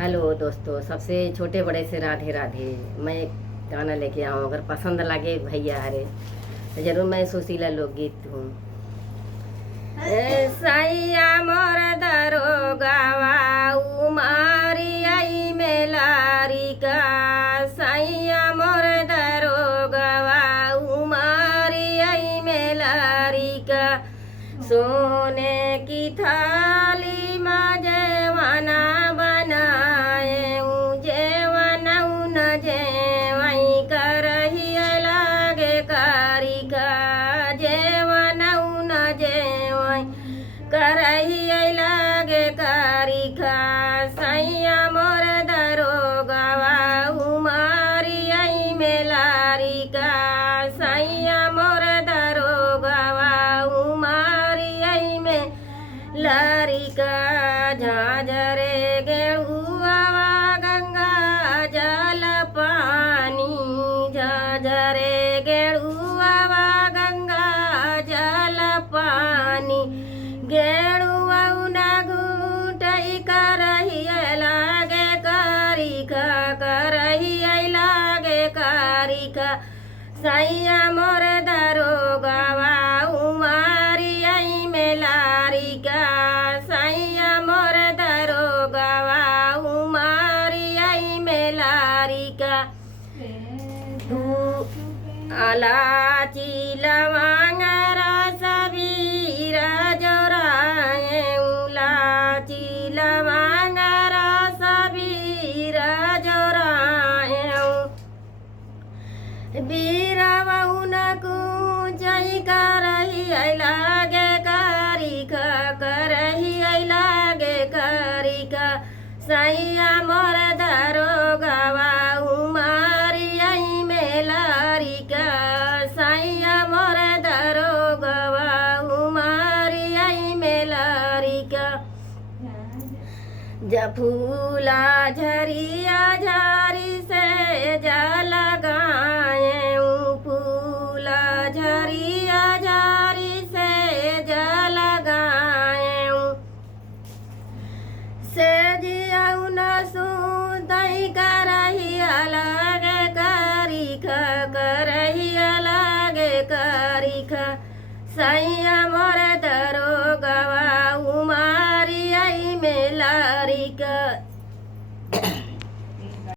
Hello दोस्तों, सबसे छोटे बड़े से राधे राधे। मैं एक गाना लेके आऊँ, अगर पसंद लगे भैया अरे तो जरूर। मैं सुशीला लोकगीत हूँ। सैया मोर दरोगावा उमारी आई मेलारी का, सैया मोर दरोगावा उमारी आई मेलारी का। सोने की थाली में जेवना बनाए जेवना उन जेवई करही लागे कारी का, जेवना उन जेवई करही लागे कारी का। सैया मोर दरोगावा उमारी आई मेलारी का, सैया मोर दरोगावा उमारी आई में लारिका। झाझरे गेहुआ गंगा जल पानी, झाझरे गेहुआ गंगा जल पानी। गेरुआ न घूटई करही लागे कारिका, करही लागे कारिका। सैया मोर दरोगावा उमारी आई मेलारिका, सैया मोर दरोगावा उमारी आई मेलारिका। अलाची लवंग रस बीरा जोराए, उलाची लवंग रस बीरा जोराए। बीरावउन कुंजई करही लागे कारिका, करही लागे कारिका। सैया मोर दरोगावा उमारी आई मेलारिका, सैया मोर दरोगावा उमारी आई मेलारिका। फूला झरिया झारी से जल गाए, फूला झरिया झारी से जल गाए। से जियाऊ न सुतई करही लागे कारिका, करही लागे कारिका। सैया मोर